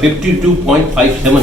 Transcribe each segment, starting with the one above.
52.57।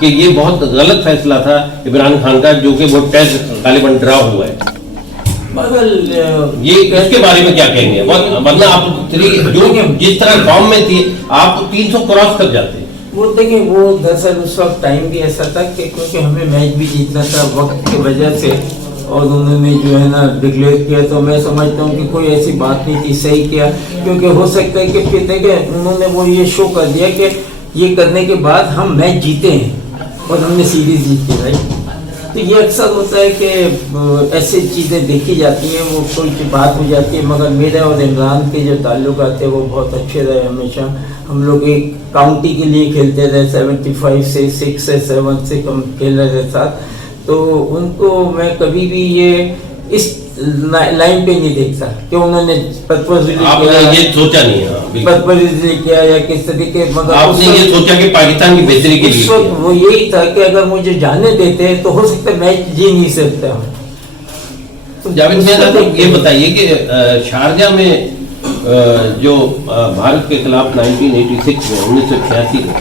کہ یہ بہت غلط فیصلہ تھا عمران خان کا، جو کہ وہ ٹیسٹ غالباً ڈرا ہوا ہے، مگر یہ اس کے بارے میں کیا کہیں گے؟ ورنہ آپ جو جس طرح فارم میں تھی آپ 300 کراس کر جاتے. وہ دیکھیں وہ دراصل اس وقت ٹائم بھی ایسا تھا کہ کیونکہ ہمیں میچ بھی جیتنا تھا وقت کی وجہ سے، اور انہوں نے جو ہے نا ڈکلیئر کیا، تو میں سمجھتا ہوں کہ کوئی ایسی بات نہیں تھی، صحیح کیا، کیونکہ ہو سکتا ہے کہ پھر دیکھیں انہوں نے وہ یہ شو کر دیا کہ یہ کرنے کے بعد ہم میچ جیتے ہیں اور ہم نے سیریز جیتی بھائی. تو یہ اکثر ہوتا ہے کہ ایسی چیزیں دیکھی جاتی ہیں، وہ کوئی بات ہو جاتی ہے، مگر میرے اور عمران کے جو تعلقات تھے وہ بہت اچھے رہے ہمیشہ. ہم لوگ ایک کاؤنٹی کے لیے کھیلتے رہے، 75 سے 6 سے 7 سے ہم کھیل رہے ساتھ، تو ان کو میں کبھی بھی یہ اس لائن پہ نہیں دیکھتا کہ انہوں نے یہ سوچا نہیں کیا یا کس طریقے، مگر آپ نے یہ سوچا کہ پاکستان کی بہتری کے لیے وہ یہی تھا کہ اگر مجھے جانے دیتے تو ہو سکتا ہے میچ جی نہیں سکتا ہوں. جاوید صاحب یہ بتائیے کہ شارجہ میں جو بھارت کے خلاف 1986 میں 1986 میں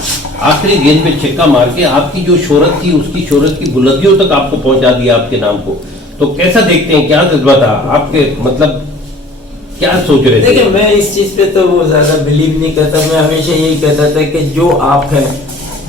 آخری گیند پہ چھکا مار کے آپ کی جو شہرت تھی اس کی شہرت کی بلندیوں تک آپ کو پہنچا دیا آپ کے نام کو، تو کیسا دیکھتے ہیں، کیا جذبہ تھا آپ کے، مطلب کیا سوچ رہے تھے؟ دیکھیں میں اس چیز پہ تو وہ زیادہ بلیو نہیں کرتا، میں ہمیشہ یہی کہتا تھا کہ جو آپ ہیں،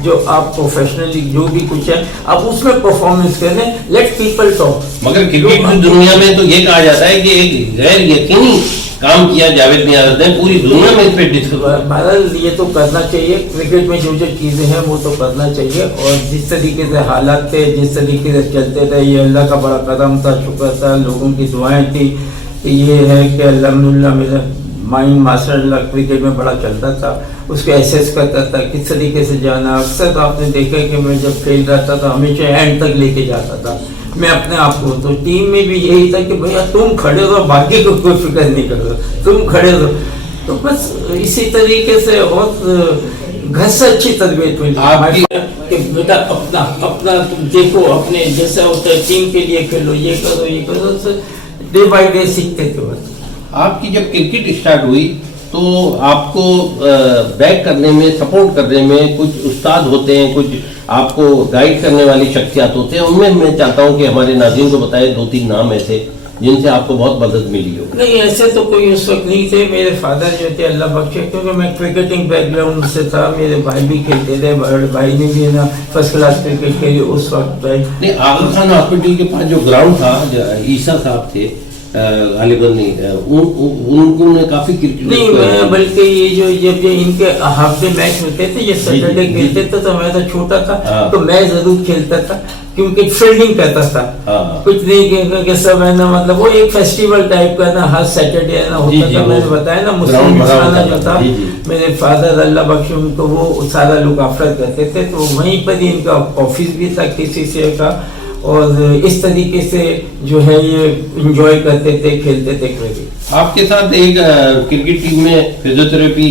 جو آپ پروفیشنلی جو بھی کچھ ہے آپ اس میں پرفارمنس کریں، لیٹ پیپل ٹاک. مگر کرکٹ کی دنیا میں تو یہ کہا جاتا ہے کہ ایک غیر یقینی کام کیا جاوید نیاز نے، پوری دنیا میں اس پہ ڈسکس. بہرحال یہ تو کرنا چاہیے، کرکٹ میں جو جو چیزیں ہیں وہ تو کرنا چاہیے، اور جس طریقے سے حالات تھے، جس طریقے سے چلتے تھے، یہ اللہ کا بڑا قدم تھا، شکر تھا، لوگوں کی دعائیں تھی کہ یہ ہے کہ الحمدللہ میرا مائنڈ ماشاء اللہ کرکٹ میں بڑا چلتا تھا، اس کو ایسیس کرتا تھا کس طریقے سے جانا. اکثر آپ نے دیکھا کہ میں جب کھیل رہا تھا تو ہمیشہ اینڈ تک لے کے جاتا تھا میں اپنے آپ کو. تو ٹیم میں بھی یہی تھا کہ بھیا تم کھڑے رہو، باقی کو کوئی فکر نہیں کرو، تم کھڑے رہو. تو بس اسی طریقے سے بہت گھر سے اچھی تربیت ملی کہ بیٹا اپنا تم دیکھو، اپنے جیسا ہوتا ہے ٹیم کے لیے کھیلو، یہ کرو، ڈے بائی ڈے سیکھتے تھے. بس آپ کی جب کرکٹ اسٹارٹ ہوئی تو آپ کو بیک کرنے میں، سپورٹ کرنے میں کچھ استاد ہوتے ہیں، کچھ آپ کو گائیڈ کرنے والی شخصیات ہوتے ہیں، ان میں چاہتا ہوں کہ ہمارے ناظرین کو بتائے 2-3 نام ایسے جن سے آپ کو بہت مدد ملی ہو. نہیں ایسے تو کوئی اس وقت نہیں تھے. میرے فادر جو تھے اللہ بخشے، کیونکہ میں کرکٹنگ بیک گراؤنڈ سے تھا، میرے بھائی بھی کھیلتے تھے، بڑے بھائی نے بھی نا فرسٹ کلاس کرکٹ کھیلی اس وقت. نہیں آغا خان ہاسپٹل کے پاس جو گراؤنڈ تھا، عیسیٰ صاحب تھے غالباً، انہوں نے کافی کرکٹ نہیں، بلکہ یہ جو جب ان کے ہاف ڈے میچ ہوتے تھے، یہ سیٹرڈے کھیلتے تھے، تو میں تو چھوٹا تھا تو میں ضرور کھیلتا تھا کیونکہ فیلڈنگ کرتا تھا. کچھ نہیں کہ سب ہے نا، مطلب وہ ایک فیسٹیول ٹائپ کا نا، ہر سیٹرڈے ہے نا ہوتا تھا. میں نے بتایا نا مسلم جو تھا میرے فادر اللہ بخش ان کو، وہ سارا لوگ آفر کرتے تھے، تو وہیں پر ان کا آفس بھی تھا کسی سے کا، اور اس طریقے سے جو ہے یہ انجوائے کرتے تھے، کھیلتے تھے کرکٹ. آپ کے ساتھ ایک کرکٹ ٹیم میں فزیوتھراپی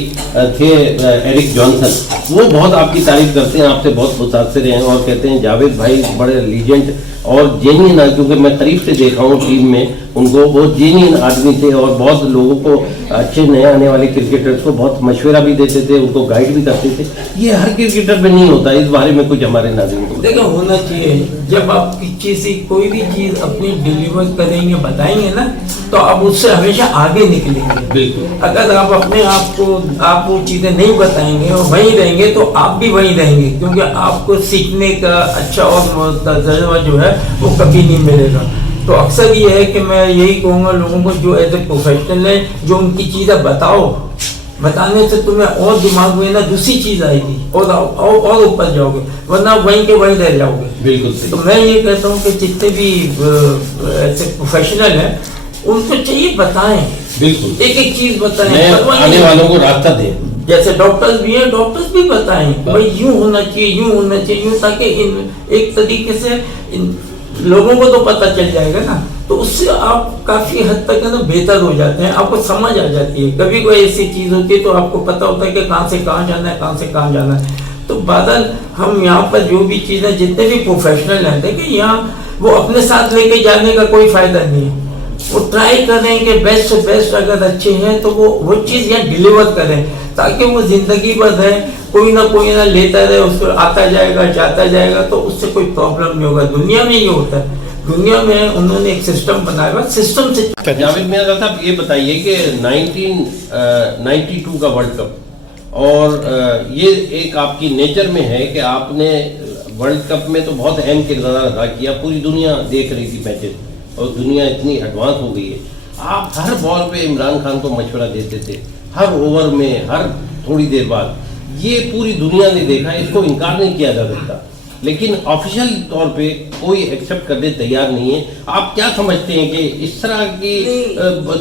تھے ایرک جانسن، وہ بہت آپ کی تعریف کرتے ہیں، آپ سے بہت متاثر ہیں اور کہتے ہیں جاوید بھائی بڑے لیجنڈ اور جینین، کیونکہ میں قریب سے دیکھا ہوں ٹیم میں ان کو، بہت جینین آدمی تھے اور بہت لوگوں کو، اچھے نئے آنے والے کرکٹرز کو بہت مشورہ بھی دیتے تھے، ان کو گائیڈ بھی کرتے تھے. یہ ہر کرکٹر میں نہیں ہوتا، اس بارے میں کچھ ہمارے ناظرین کو دیکھیں ہونا چاہیے. جب آپ کی چیز کوئی بھی چیز اپنی ڈیلیور کریں گے، بتائیں گے نا، تو آپ اس سے ہمیشہ آگے نکلیں گے. بالکل. اگر آپ اپنے آپ کو آپ وہ چیزیں نہیں بتائیں گے اور وہیں رہیں گے تو آپ بھی وہیں رہیں گے، کیونکہ آپ کو سیکھنے کا اچھا اور تجربہ جو ہے وہ کبھی نہیں ملے گا. تو اکثر یہ ہے کہ میں یہی کہوں گا لوگوں کو جو ایز اے پروفیشنل ہے، جو ان کی چیزیں بتاؤ، بتانے سے تمہیں اور دماغ میں نا دوسری چیز آئے گی اور اوپر جاؤ گے، ورنہ وہیں کے وہیں رہ جاؤ گے. بالکل. تو میں یہ کہتا ہوں کہ جتنے بھی ایسے پروفیشنل ہیں ان کو چاہیے بتائیں، بالکل ایک ایک چیز بتائیں، آنے والوں کو راستہ دیں. جیسے ڈاکٹرز بھی ہیں، ڈاکٹرز بھی بتائیں بھائی یوں ہونا چاہیے، یوں ہونا چاہیے، یوں، تاکہ ایک طریقے سے لوگوں کو تو پتہ چل جائے گا نا. تو اس سے آپ کافی حد تک ہے نا بہتر ہو جاتے ہیں، آپ کو سمجھ آ جاتی ہے. کبھی کوئی ایسی چیز ہوتی ہے تو آپ کو پتہ ہوتا ہے کہ کہاں سے کہاں جانا ہے، کہاں سے کہاں جانا ہے. تو بادل ہم یہاں پر جو بھی چیزیں، جتنے بھی پروفیشنل ہیں، دیکھیں یہاں وہ اپنے ساتھ لے کے جانے کا کوئی فائدہ نہیں ہے. وہ ٹرائی کریں کہ بیسٹ سے بیسٹ اگر اچھے ہیں تو وہ چیز یہاں ڈیلیور کریں، تاکہ وہ زندگی بھر ہے. کوئی نہ لیتا رہے، اس کو آتا جائے گا جاتا جائے گا، تو اس سے کوئی پرابلم نہیں ہوگا. دنیا میں یہ ہوتا ہے، دنیا میں انہوں نے ایک سسٹم بنایا ہوا، سسٹم سے. جاوید میاں صاحب یہ بتائیے کہ 1992 کا ورلڈ کپ، اور یہ ایک آپ کی نیچر میں ہے کہ آپ نے ورلڈ کپ میں تو بہت اہم کردار ادا کیا، پوری دنیا دیکھ رہی تھی میچز، اور دنیا اتنی ایڈوانس ہو گئی ہے. آپ ہر بال پہ عمران خان کو مشورہ دیتے تھے، ہر اوور میں، ہر تھوڑی دیر بعد. یہ پوری دنیا نے دیکھا، اس کو انکار نہیں کیا جا سکتا، لیکن آفیشیل طور پہ کوئی ایکسیپٹ کرنے تیار نہیں ہے. آپ کیا سمجھتے ہیں کہ اس طرح کی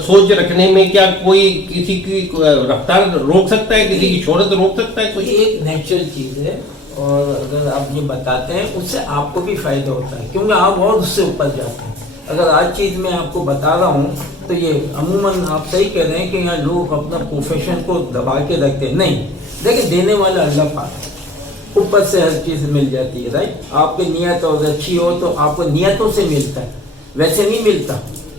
سوچ رکھنے میں کیا کوئی کسی کی رفتار روک سکتا ہے، کسی کی شہرت روک سکتا ہے؟ کوئی ایک نیچرل چیز ہے، اور اگر آپ یہ بتاتے ہیں اس سے آپ کو بھی فائدہ ہوتا ہے، کیونکہ آپ اور اس سے اوپر جاتے ہیں. اگر آج چیز میں آپ کو بتا رہا ہوں تو یہ عموماً آپ صحیح کہہ رہے ہیں کہ یہاں لوگ اپنا پروفیشن کو دبا کے رکھتے ہیں. نہیں، دیکھیں دینے والا اللہ پاک ہے، اوپر سے ہر چیز مل جاتی ہے. رائٹ، آپ کی نیت اور اچھی ہو تو آپ کو نیتوں سے ملتا ہے، ویسے نہیں ملتا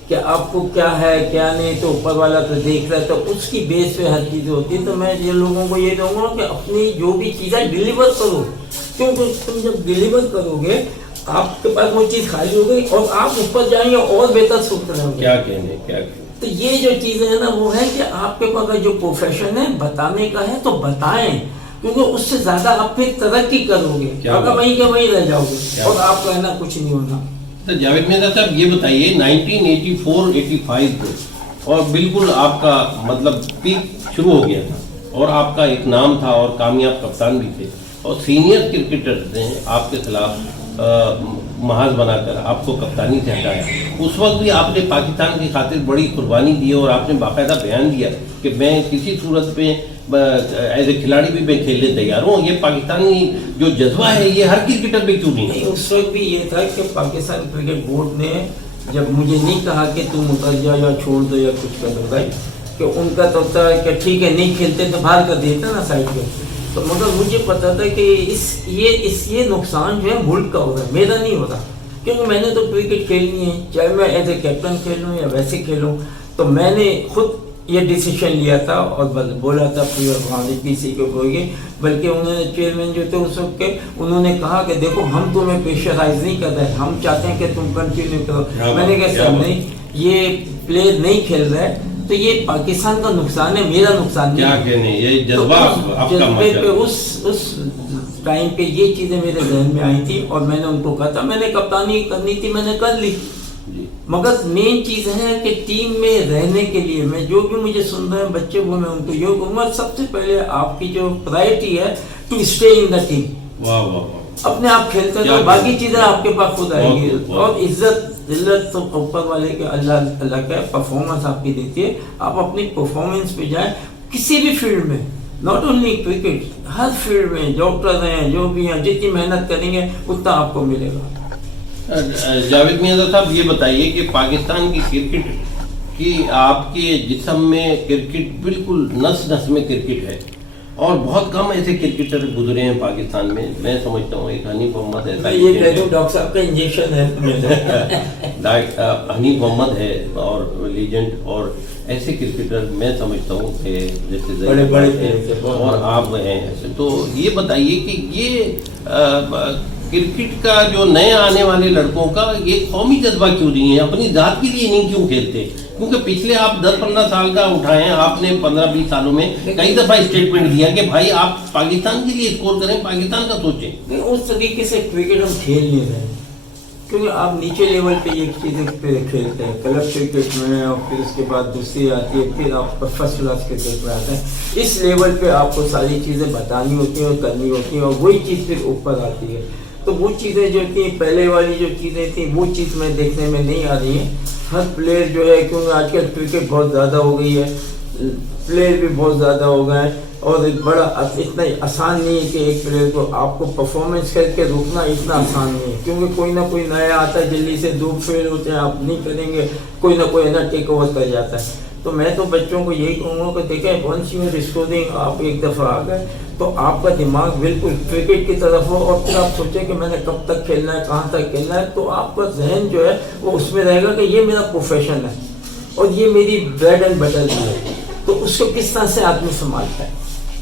کہ آپ کو کیا ہے کیا نہیں، تو اوپر والا تو دیکھ رہا ہے، تو اس کی بیس پہ ہر چیز ہوتی ہے. تو میں یہ لوگوں کو یہ دوں گا کہ اپنی جو بھی چیزیں ڈیلیور کرو، کیونکہ تم جب ڈیلیور کرو گے آپ کے پاس وہ چیز خالی ہو گئی اور آپ اوپر جائیں گے اور بہتر سوچ رہے ہوں گے. کیا کہنے کیا. تو یہ جو چیزیں ہیں نا وہ ہے کہ آپ کے پاس جو پروفیشن ہے بتانے کا ہے تو بتائیں، کیونکہ اس سے زیادہ آپ پھر ترقی کرو گے. اگر وہیں کے وہیں رہ جاؤ گے اور آپ کا ہے نا کچھ نہیں ہونا. تو جاوید مرزا صاحب یہ بتائیے 1984-85 کو، اور بالکل آپ کا مطلب پیک شروع ہو گیا تھا، اور آپ کا ایک نام تھا اور کامیاب کپتان بھی تھے، اور سینئر کرکٹرز نے آپ کے خلاف محاذ بنا کر آپ کو کپتانی سے ہٹایا. اس وقت بھی آپ نے پاکستان کی خاطر بڑی قربانی دی، اور آپ نے باقاعدہ بیان دیا کہ میں کسی صورت میں ایز اے کھلاڑی بھی میں کھیلنے تیار ہوں. یہ پاکستانی جو جذبہ ہے یہ ہر کرکٹر میں کیوں نہیں ہے؟ اس وقت بھی یہ تھا کہ پاکستان کرکٹ بورڈ نے جب مجھے نہیں کہا کہ تم اتر جاؤ یا چھوڑ دو یا کچھ کر دو، بھائی کہ ان کا تو ہوتا ہے کہ ٹھیک ہے نہیں کھیلتے تو باہر کر دیتا نا سائڈ پہ. تو مگر مجھے پتا تھا کہ یہ نقصان جو ہے ملک کا ہوگا، میرا نہیں ہوتا، کیونکہ میں نے تو کرکٹ کھیلنی ہے، چاہے میں ایز اے کیپٹن کھیلوں یا ویسے کھیلوں. تو میں نے خود یہ ڈیسیشن لیا تھا اور بولا تھا پی سی کو کوئی گے، بلکہ انہوں نے چیئرمین جو تھے اس وقت کے انہوں نے کہا کہ دیکھو ہم تمہیں پریشرائز نہیں کر رہے، ہم چاہتے ہیں کہ تم کنٹینیو کرو. میں نے کہا سر نہیں، یہ پلیئر نہیں کھیل رہا ہے تو یہ پاکستان کا نقصان ہے، میرا نقصان نہیں. کیا کہنے، یہ جذبہ آپ کا جذبے پہ اس ٹائم پہ یہ چیزیں میرے ذہن میں آئی تھی، اور میں نے ان کو کہا تھا میں نے کپتانی کرنی تھی، میں نے کر لی. مگر مین چیز ہے کہ ٹیم میں رہنے کے لیے میں جو بھی مجھے سن رہے ہیں بچے وہ میں ان کو یہ کہوں گا، سب سے پہلے آپ کی جو پرائرٹی ہے to stay in the team. واہ واہ واہ، اپنے آپ کھیلتے رہو، باقی چیزیں آپ کے پاس خود آئے گی. اور عزت تو اوپر والے کے اللہ کا پرفارمنس آپ کی دیتی ہے. آپ اپنی پرفارمنس پہ جائیں کسی بھی فیلڈ میں، not only cricket, Hare field میں ڈاکٹر ہیں جو بھی ہیں، جتنی محنت کریں گے اتنا آپ کو ملے گا. جاوید میاں صاحب یہ بتائیے کہ پاکستان کی کرکٹ کی آپ کے جسم میں کرکٹ بالکل نس نس میں کرکٹ ہے، اور بہت کم ایسے کرکٹر گزرے ہیں پاکستان میں. میں سمجھتا ہوں ایک حنیف محمد ایسا، یہ کہہ دوں ڈاکٹر صاحب کا انجیکشن ہے، حنیف محمد ہے اور لیجنڈ، اور ایسے کرکٹر میں سمجھتا ہوں کہ جیسے بڑے بڑے اور آپ ہیں ایسے. تو یہ بتائیے کہ یہ کرکٹ کا جو نئے آنے والے لڑکوں کا یہ قومی جذبہ کیوں نہیں ہے، اپنی ذات کے لیے نہیں کیوں کھیلتے؟ کیونکہ پچھلے آپ 10-15 سال کا اٹھائے ہیں آپ نے، 15-20 سالوں میں کئی دفعہ اسٹیٹمنٹ دیا کہ بھائی آپ پاکستان کے لیے اسکور کریں، پاکستان کا سوچیں. اس طریقے سے کرکٹ ہم کھیل نہیں رہے، کیونکہ آپ نیچے لیول پہ یہ چیزیں کھیلتے ہیں کلب کرکٹ میں، اور پھر اس کے بعد دوسری آتی ہے، پھر آپ فرسٹ کلاس کرکٹ میں آتے ہیں. اس لیول پہ آپ کو ساری چیزیں بتانی ہوتی ہیں اور کرنی ہوتی ہیں، اور وہی چیز پھر اوپر آتی ہے. تو وہ چیزیں جو تھیں پہلے والی جو چیزیں تھیں وہ چیز میں دیکھنے میں نہیں آ رہی ہیں. ہر پلیئر جو ہے، کیونکہ آج کل کرکٹ بہت زیادہ ہو گئی ہے، پلیئر بھی بہت زیادہ ہو گئے ہیں، اور ایک بڑا اتنا آسان نہیں ہے کہ ایک پلیئر کو آپ کو پرفارمنس کر کے روکنا اتنا آسان نہیں ہے، کیونکہ کوئی نہ کوئی نیا آتا ہے، جلدی سے 2 فیل ہوتے ہیں، آپ نہیں کریں گے کوئی نہ کوئی نا ٹیک اوور کر جاتا ہے. تو میں تو بچوں کو یہی کہوں گا کہ دیکھیں ونس یو آر اسکورنگ، آپ ایک دفعہ آ گئے تو آپ کا دماغ بالکل کرکٹ کی طرف ہو، اور پھر آپ سوچیں کہ میں نے کب تک کھیلنا ہے، کہاں تک کھیلنا ہے. تو آپ کا ذہن جو ہے وہ اس میں رہے گا کہ یہ میرا پروفیشن ہے اور یہ میری بریڈ اینڈ بٹر بھی ہے. تو اس کو کس طرح سے آدمی سنبھالتا ہے،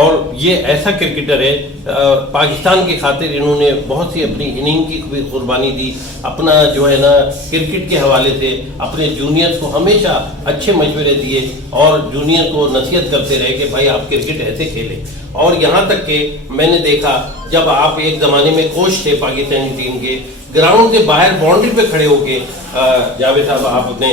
اور یہ ایسا کرکٹر ہے پاکستان کی خاطر انہوں نے بہت سی اپنی اننگ کی بھی قربانی دی، اپنا جو ہے نا کرکٹ کے حوالے سے اپنے جونیئرز کو ہمیشہ اچھے مشورے دیے اور جونیئر کو نصیحت کرتے رہے کہ بھائی آپ کرکٹ ایسے کھیلیں. اور یہاں تک کہ میں نے دیکھا جب آپ ایک زمانے میں کوچ تھے پاکستانی ٹیم کے، گراؤنڈ کے باہر باؤنڈری پہ کھڑے ہو کے جاوید صاحب آپ اپنے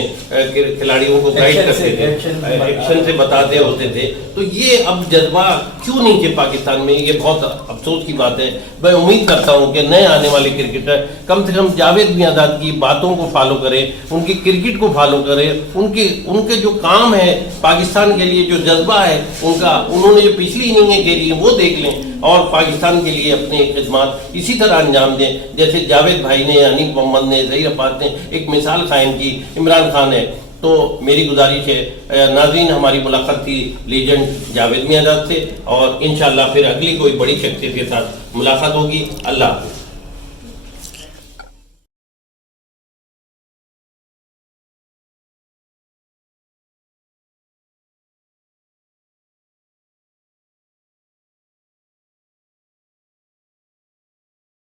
کھلاڑیوں کو گائیڈ کرتے تھے، ایکشن سے بتاتے ہوتے تھے. تو یہ اب جذبہ کیوں نہیں تھے پاکستان میں؟ یہ بہت افسوس کی بات ہے. میں امید کرتا ہوں کہ نئے آنے والے کرکٹر کم سے کم جاوید میاں کی باتوں کو فالو کریں، ان کی کرکٹ کو فالو کریں، ان کے جو کام ہے پاکستان کے لیے، جو جذبہ ہے ان کا، انہوں نے جو پچھلی اننگیں کھیلی ہیں وہ دیکھ لیں اور پاکستان کے لیے اپنے خدمات اسی طرح انجام دیں جیسے جاوید بھائی نے، انیس محمد نے، ظہیر عباس نے ایک مثال قائم کی، عمران خان ہے. تو میری گزارش ہے ناظرین، ہماری ملاقات تھی لیجنڈ جاوید میاں سے، اور انشاءاللہ پھر اگلی کوئی بڑی شخصیت کے ساتھ ملاقات ہوگی. اللہ حافظ.